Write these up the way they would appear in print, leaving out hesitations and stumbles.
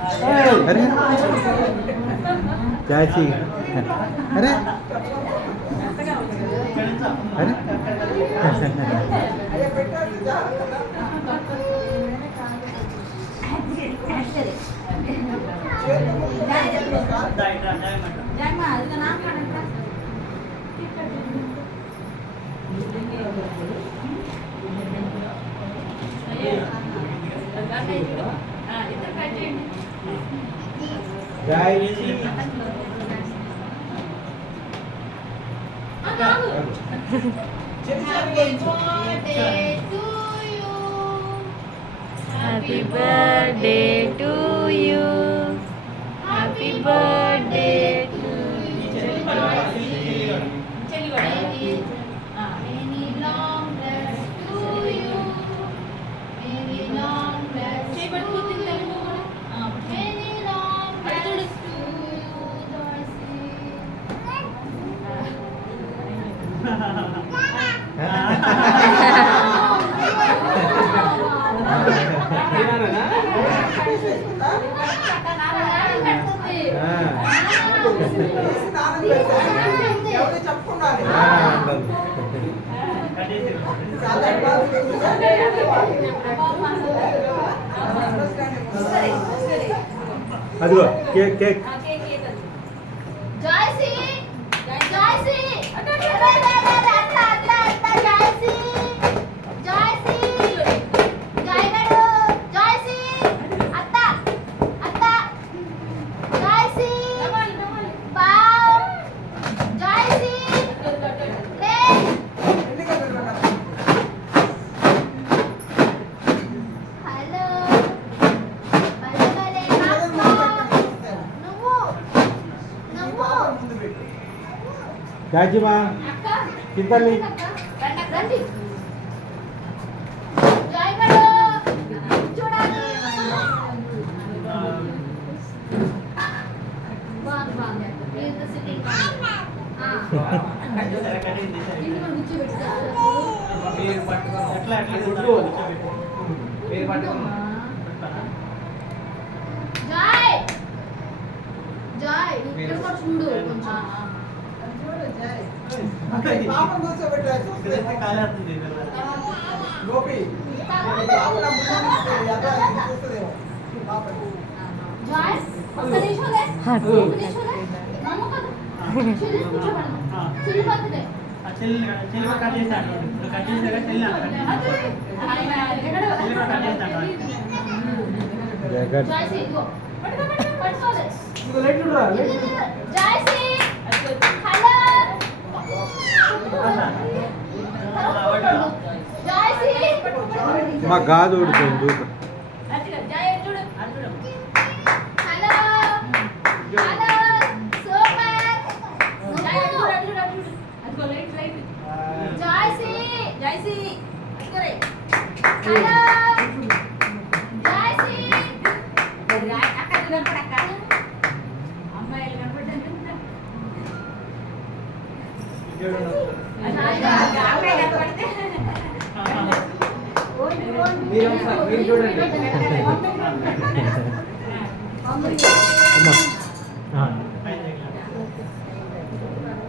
अरे चाची अरे अरे Happy birthday to you. Happy birthday to you. Many long lives to you. Many long lives to you. Many long lives to you, అదిగో cake cake Joycey! Joycey! Joycey! Joycey! Joygaru! Joycey! Atta! Atta! Joycey! Bow! Joycey! Ray! Hello! Bale bale నువ్వు चाची మా చింతల్లి రండి జై గారు చూడాలి బాగుంది ఇది సిట్టింగ్ ఇది మనం కూర్చోబెట్టాలి పేరు పట్టుకో ఎట్లా గుడ్డు పేరు పట్టుకో జై జై ఇక్కడ కూడా చూడు కొంచెం పాపం కూర్చోబెట్టారు చూస్తే కాలేస్తుంది గోపి పాపల ముందు చూస్తుందేమో పాపం జై ఒక్క నిమిషంలే ఒక్క నిమిషంలే నమ్మకం చెల్లి కూర్చోబెడదాం చెల్లి పక్కనే చెల్లి కట్ చేస్తాను కట్ చేసాక చెల్లి కట్ చేస్తాను జగన్ జాయ్సీ ఇదిగో పట్టుకోవాలి ఇదిగో లైట్ చూడరా లైట్ జాయ్సీ హలో జాయ్సీ మా గాదు ఊడిపోయింది చూడు హలో హలో సూపర్ జాయ్సీ జాయ్సీ హలో జాయ్సీ అమ్మాయిలు కనపడ్డాను మీరు చూడండి అమ్మా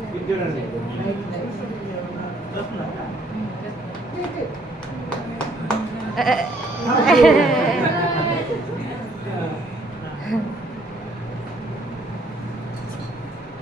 మీరు చూడండి Uh,